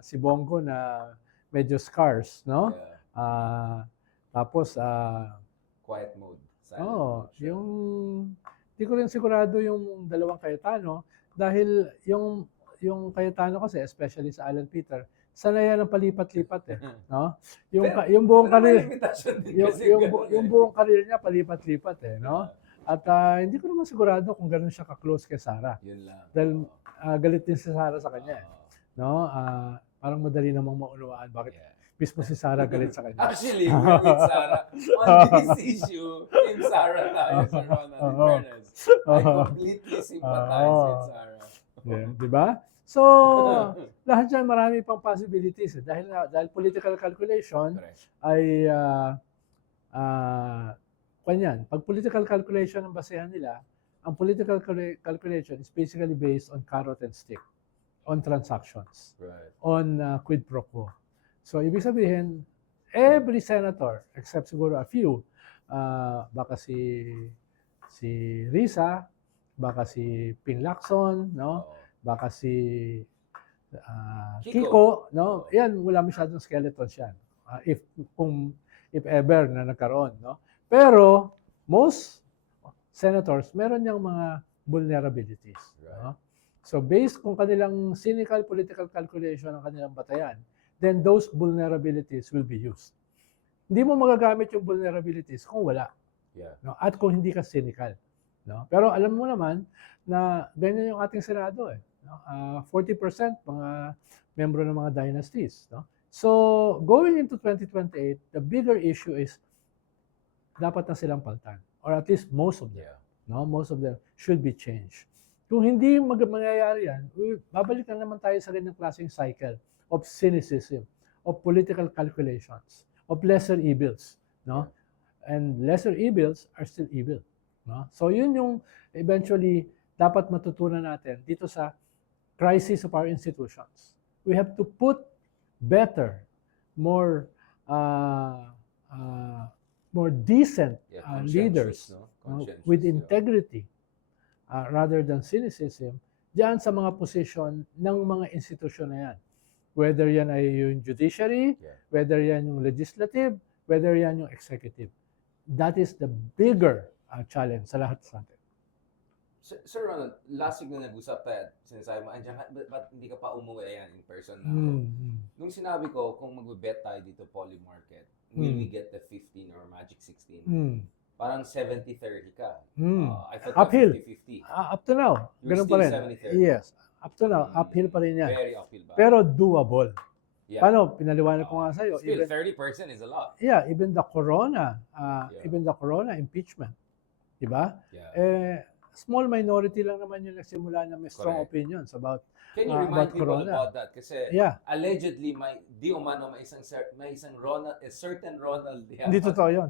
si Bongo na medyo scarce, no? Yeah. Tapos Quiet mode. Silent mode siya. yung di ko rin sigurado yung dalawang Cayetano dahil yung Cayetano kasi especially sa Alan Peter, sanay yan ng palipat-lipat eh, no? Yung buong Pero may karir limitasyon din yung, kasi yung, ganun yung eh. buong karir niya palipat-lipat eh, no? At hindi ko naman sigurado kung gano'n siya ka-close kay Sarah. Yun lang. Dahil galit din si Sarah sa kanya eh, Oo. no? Parang madali namang maunawaan bakit mismo si Sarah galit sa kanya. Actually, we're with Sarah. On this issue, Team Sarah tayo sa Ronald in fairness. I completely sympathize with Sarah. Yeah, di ba? So, lahat dyan marami pang possibilities. Dahil political calculation Correct. ay kanyan. Pag political calculation ang basehan nila, ang political calculation is basically based on carrot and stick, on transactions, Right. on quid pro quo. So, ibig sabihin, every senator, except siguro a few, baka si Risa, baka si Ping Lacson, no? Baka si Kiko, no? Yan, wala masyadong skeletons yan. If ever na nagkaroon, no? Pero most senators meron yang mga vulnerabilities, no? So based kung kanilang cynical political calculation ang kanilang batayan, then those vulnerabilities will be used. Hindi mo magagamit yung vulnerabilities kung wala. Yeah. No? At kung hindi ka cynical. No? Pero alam mo naman na ganyan yung ating Senado eh. No? 40% mga membro ng mga dynasties. No? So going into 2028, the bigger issue is dapat na silang paltan. Or at least most of them. Yeah. No? Most of them should be changed. Kung hindi mangyayari yan, babalik na naman tayo sa ganyang klaseng cycle of cynicism, of political calculations, of lesser evils, no? And lesser evils are still evil, no? So yun yung eventually dapat matutunan natin dito sa crisis of our institutions. We have to put better, more decent leaders, no? with integrity, rather than cynicism, diyan sa mga posisyon ng mga institusyon na yan. Whether yan ay yung judiciary, whether yan yung legislative, whether yan yung executive. That is the bigger challenge sa lahat sa atin. Sir Ronald, last week na nag-usap tayo, sinasabi mo, andiyan ka, ba't hindi ka pa umuwi ayan in person na ako? Nung sinabi ko, kung mag-bet tayo dito, poly market, will we get the 15 or magic 16? Parang 70-30 ka. I thought Uphill. 50-50. Up to now, ganun pa rin. 70-30. Yes. Up to now, uphill pa rin yan. Very uphill ba? Pero doable. Yeah. Paano? Pinaliwanag ko nga sa'yo. Still, 30% is a lot. Yeah, even the corona impeachment. Diba? Yeah. Small minority lang naman yung nagsimula na may strong Correct. opinions about Can you remind people corona. about that? Kasi Yeah. allegedly, may isang Ronald, a certain Ronald. Yeah, Hindi totoo yun.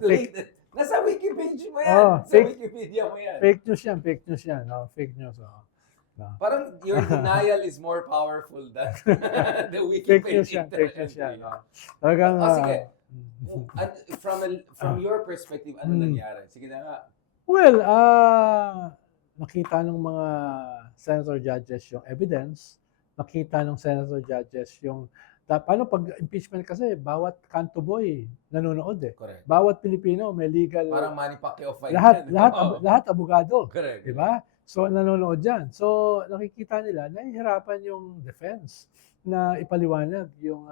Nasa Wikipedia mo yan. Sa Wikipedia mo yan. Fake news yan. No, fake news. No. Parang your denial is more powerful than the Wikipedia. Fake news yan. No. Talagang, Sige. From your perspective, ano nangyari? Sige na nga. Well, nakita ng mga senator judges yung evidence, nakita ng senator judges yung paano pag impeachment kasi bawat kanto boy nanonood eh. Correct. Bawat Pilipino may legal Parang Manny Pacquiao fight. lahat abogado. Correct. 'Di ba? So nanonood diyan. So nakikita nila nahihirapan yung defense na ipaliwanag yung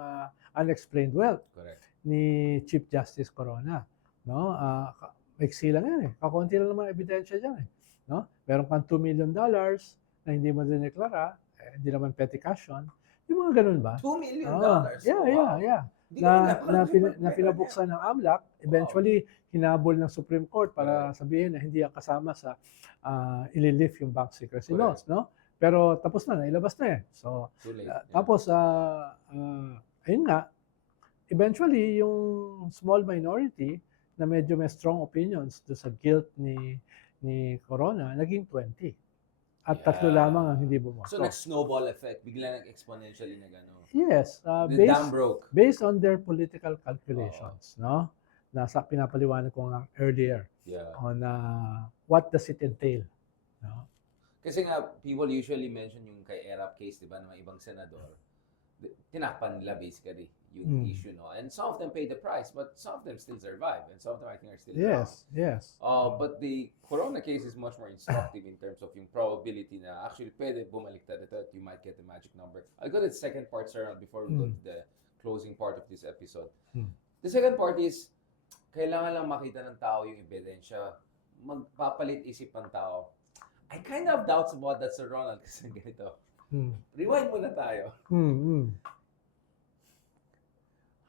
unexplained wealth Correct. ni Chief Justice Corona, no? Maiksi lang yan eh. Kakunti lang naman ebidensya diyan eh, no? Meron kang $2 million na hindi mo dineklara, hindi naman petty cash yun. Yung mga ganun ba? $2 million? Yeah. Na pinabuksan ng AMLAC, eventually hinabol ng Supreme Court para sabihin na hindi yan kasama sa ililift yung bank secrecy laws, no? Pero tapos na, nailabas na eh. So, tapos, ayun nga, eventually yung small minority na medyo may strong opinions do sa guilt ni Corona, naging 20. At 3 lamang ang hindi So, bumoto. nag-snowball effect. Bigla nag-exponentially na gano'n. Yes, The dam broke. based on their political calculations, no? Nasa pinapaliwanag ko nga earlier Yeah. on what does it entail, no? Kasi nga, people usually mention yung kay Erap case, di ba, ng mga ibang senador. Tinakpan nila basically yung issue, no? And some of them paid the price, but some of them still survive. And some of them, I think, are still around. Yes. But the Corona case is much more instructive in terms of yung probability na actually pwede bumaliktad ito at you might get the magic number. I'll go to the second part, sir, before we go to the closing part of this episode. The second part is, kailangan lang makita ng tao yung ebidensya. Magpapalit isip ng tao. I kind of have doubts about that, Sir Ronald, kasi ganito. Rewind muna tayo.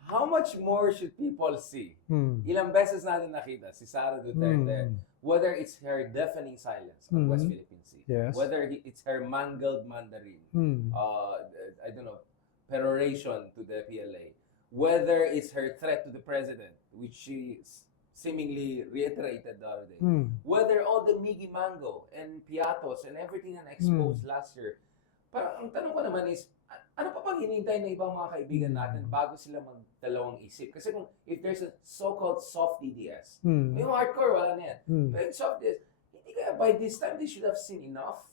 How much more should people see? Ilang beses natin nakita si Sara Duterte, whether it's her deafening silence on West Philippine Sea, Yes. whether it's her mangled Mandarin, I don't know, peroration to the PLA, whether it's her threat to the president, which she seemingly reiterated the other day, whether all the Miggy Mango and Piatos and everything na exposed last year, parang ang tanong ko naman is, ano pa bang hinintay ng ibang mga kaibigan natin bago sila magdalawang isip? Kasi kung if there's a so-called soft DDS, yung hardcore, wala na yan. Pero yung soft DDS, hindi kaya by this time they should have seen enough?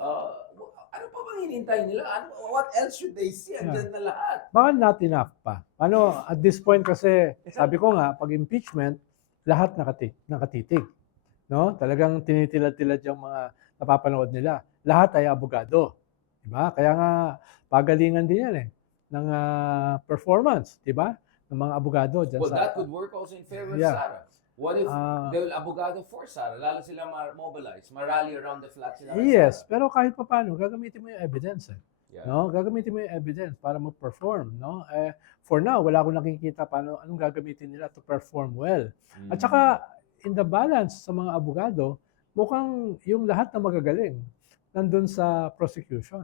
Ano pa bang hinintay nila? What else should they see? Andyan na lahat. Baka not enough pa. At this point kasi, sabi ko nga, pag impeachment, lahat nakatitig. No? Talagang tinitilad-tilad yung mga napapanood nila. Lahat ay abogado. Diba? Kaya nga, pagalingan din yan ng performance, diba? Ng mga abogado. Well, that could work also in favor of Sara. What if they will abogado for Sara? Lalo sila mobilize, marally around the flag sila. Yes, pero kahit pa paano, gagamitin mo yung evidence. Yeah. No? Gagamitin mo yung evidence para mag-perform. No? For now, wala akong nakikita anong gagamitin nila to perform well. At saka, in the balance sa mga abogado, mukhang yung lahat na magagaling nandun sa prosecution.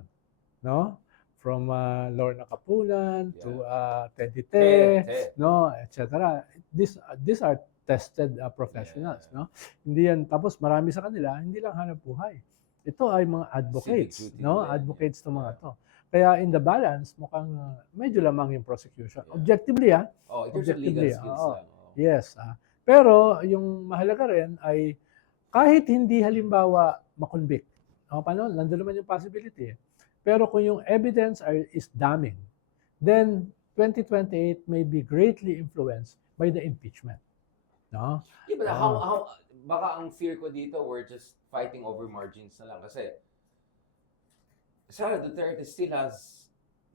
No? From Lorna Capulan to Teddy Te, no, etc. These are tested professionals. No? Hindi yan, tapos marami sa kanila, hindi lang hanap buhay. Ito ay mga advocates, no? Advocates to mga to. Kaya in the balance, mukhang medyo lamang yung prosecution. Objectively, objectively, legal skills lang. Yes. Pero yung mahalaga rin ay kahit hindi halimbawa makonvict. Paano? Nandun naman yung possibility. Pero kung yung evidence is damning, then 2028 may be greatly influenced by the impeachment. No? Yeah, but how baka ang fear ko dito, we're just fighting over margins na lang. Kasi Sara Duterte still has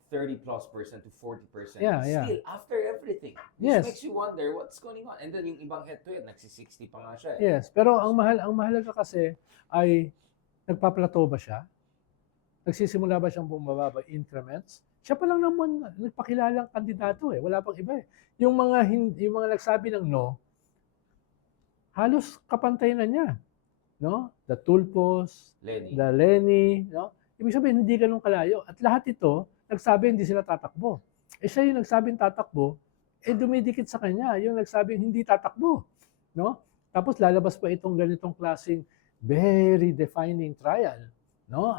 30+% to 40%. Still, after everything. This makes you wonder what's going on. And then yung ibang head-to-head, nagsi-60 pa nga siya. Yes, pero ang mahalaga kasi ay nagpa-plateau ba siya? Nagsisimula ba siyang bumaba by increments? Siya pa lang naman nagpakilalang kandidato wala pang iba Yung mga nagsabi ng no, halos kapantay na niya, no? The Tulfos, the Lenny, no? Ibig sabihin hindi ganun kalayo at lahat ito nagsabi hindi sila tatakbo. Siya yung nagsabing tatakbo, dumidikit sa kanya yung nagsabing hindi tatakbo, no? Tapos lalabas pa itong ganitong klaseng very defining trial, no?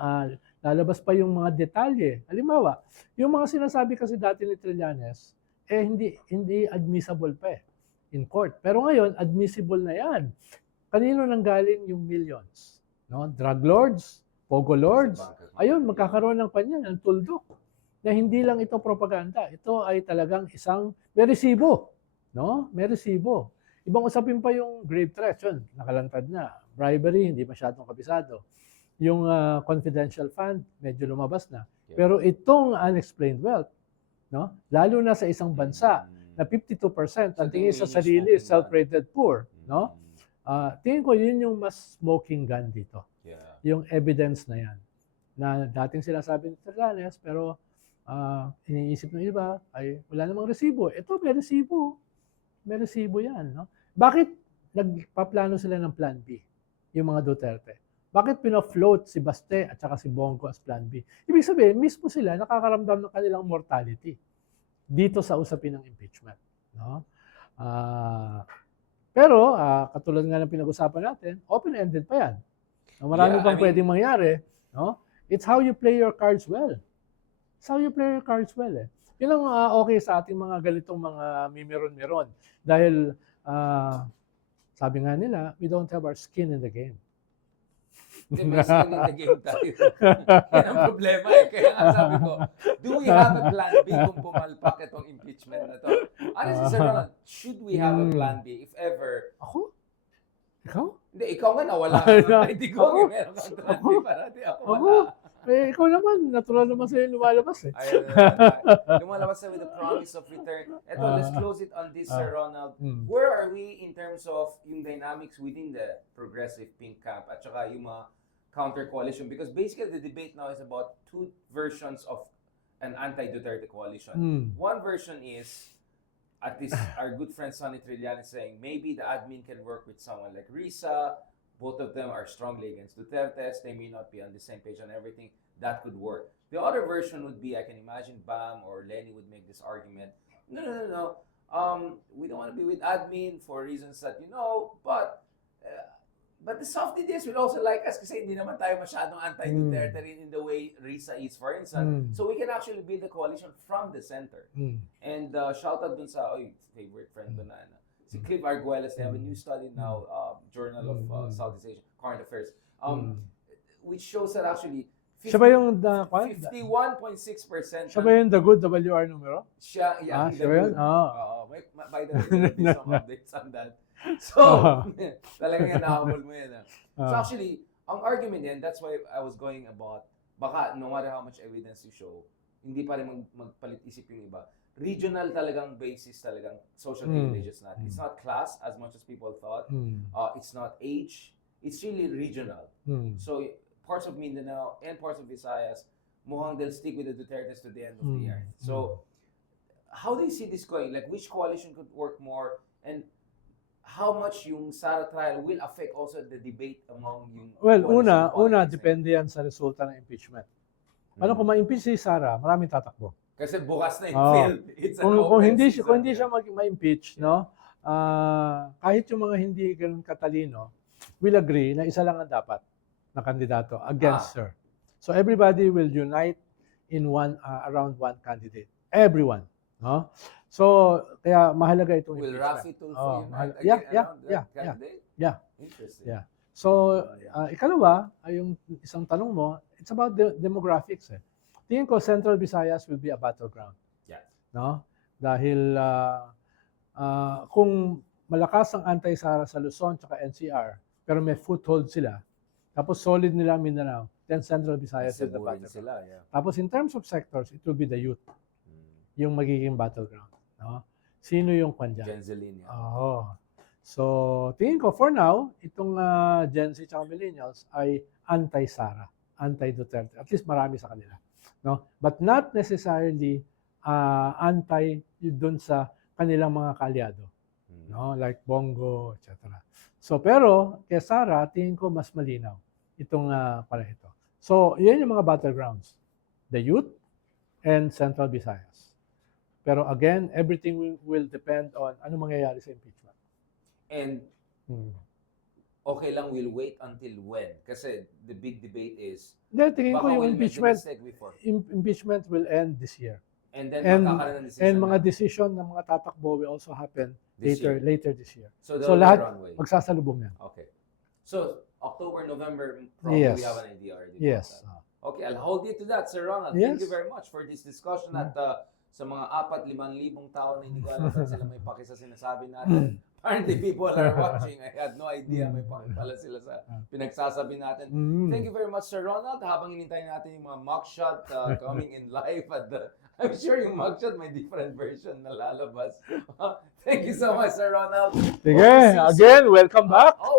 Lalabas pa yung mga detalye. Halimbawa, yung mga sinasabi kasi dati ni Trillanes, hindi admissible pa in court. Pero ngayon, admissible na yan. Kanino nanggaling yung millions? No? Drug lords, pogo lords. Ayun, magkakaroon ng kanya, ng tuldok. Na hindi lang ito propaganda. Ito ay talagang isang may resibo. No? May resibo. Ibang usapin pa yung grave threats. Yun, nakalantad na. Bribery, hindi masyadong kabisado. Yung confidential fund, medyo lumabas na. Pero itong unexplained wealth, no? Lalo na sa isang bansa na 52% ang tingin sa sarili self-rated poor, no? Tingin ko yun yung mas smoking gun dito. Yung evidence na yan. Na dating sila sabi ni Trillanes, pero iniisip ng iba ay wala namang resibo. Ito may resibo. May resibo yan, no? Bakit nagpaplano sila ng Plan B, yung mga Duterte? Bakit pina-float si Baste at saka si Bongo as Plan B? Ibig sabihin, mismo sila nakakaramdam ng kanilang mortality dito sa usapin ng impeachment. No? Pero, katulad nga ng pinag-usapan natin, open-ended pa yan. Marami pang pwedeng mangyari. No? It's how you play your cards well. It's how you play your cards well eh. Yun ang okay sa ating mga ganitong mga mimeron-meron. Dahil sabi nga nila, we don't have our skin in the game. May skin in the game tayo. Yan ang problema eh. Kaya nga sabi ko, do we have a plan B kung pumalpak itong impeachment na to? Honestly, Sir Ronald, should we have a plan B if ever? Ako? Ikaw? Hindi, ikaw nga nawala. Hindi ko Ako? meron kang plan B parati. Ako Ako? wala. Eh, ikaw naman, natural naman sa'yo lumalabas eh. Ayun, lumalabas na with the promise of return. Eto, let's close it on this, Sir Ronald. Where are we in terms of yung dynamics within the progressive pink camp at saka yung mga counter-coalition? Because basically the debate now is about two versions of an anti-Duterte coalition. One version is, at least our good friend Sonny Trillian is saying, maybe the admin can work with someone like Risa. Both of them are strongly against Duterte. They may not be on the same page on everything. That could work. The other version would be, I can imagine Bam or Lenny would make this argument. No. We don't want to be with admin for reasons that you know, but the softy-days will also like us kasi hindi naman tayo masyadong anti-Duterte in the way Risa is, for instance. So we can actually build a coalition from the center. And shout out dun sa favorite friend ko na si Cliff Arguelles. They have a new study now, Journal of Southeast Asia Current Affairs, which shows that actually Siya ba yung 51.6%. Siya ba yung the good WR numero? Siya, yeah. Siya ba yun? By the way, there will be some updates on that. So, talagang yan, nakahabol mo yan. So actually, ang argument yan, that's why I was going about, baka no matter how much evidence you show, hindi pa rin magpalit isip yung iba. Regional talagang basis talagang social privileges natin. It's not class as much as people thought. It's not age. It's really regional. So parts of Mindanao and parts of Visayas, mukhang they'll stick with the Dutertes to the end of the year. So how do you see this going? Like which coalition could work more, and how much yung Sara trial will affect also the debate among yung Well, una depende yan sa resulta ng impeachment. Ano kung ma-impeach si Sara, maraming tatakbo. Kasi bukas na yung field. It's an Kung open hindi season. siya ma-impeach, no? Kahit yung mga hindi ganun katalino, will agree na isa lang ang dapat na kandidato against her. So everybody will unite in around one candidate. Everyone, no? So kaya mahalaga itong Will impeachment. Raffy Tulfo unite Yeah. around that candidate? Yeah. Interesting. Yeah. So ikalawa, yung isang tanong mo, it's about the demographics eh. Tingin ko Central Visayas will be a battleground. Yeah. No? Dahil kung malakas ang anti-Sara sa Luzon at NCR, pero may foothold sila, tapos solid nila Mindanao, then Central Visayas is the battleground. Sila, yeah. Tapos in terms of sectors, it will be the youth yung magiging battleground. No? Sino yung kwan dyan? Gen Zelina. So, tingin ko, for now, itong Gen Z at millennials ay anti-Sara, anti-Duterte. At least marami sa kanila. No? But not necessarily anti dun sa kanilang mga kalyado. No? Like Bongo, etc. So, pero, kay Sara, tingin ko mas malinaw itong pala ito. So, yan yung mga battlegrounds. The youth and Central Visayas. Pero again, everything will depend on ano mangyayari sa impeachment. And okay lang, we'll wait until when? Kasi the big debate is, Hindi, tingin ko baka yung we'll make the mistake before. impeachment will end this year. And then magkakaroon ng decision And mga na decision ng mga tatakbo will also happen later this year. So lahat runway. magsasalubong yan. Okay. So October, November, probably we have an idea already. Yes. Okay, I'll hold you to that, Sir Ronald. Yes. Thank you very much for this discussion at sa mga 4,000-5,000 tao na hindi ko alam kung sila may paki sa sinasabi natin. Apparently, people are watching. I had no idea may paki pala sila sa pinagsasabi natin. Thank you very much, Sir Ronald. Habang inintay natin yung mga mugshot coming in live at I'm sure yung mugshot may different version na lalabas. Thank you so much, Sir Ronald. Sige, again, welcome back.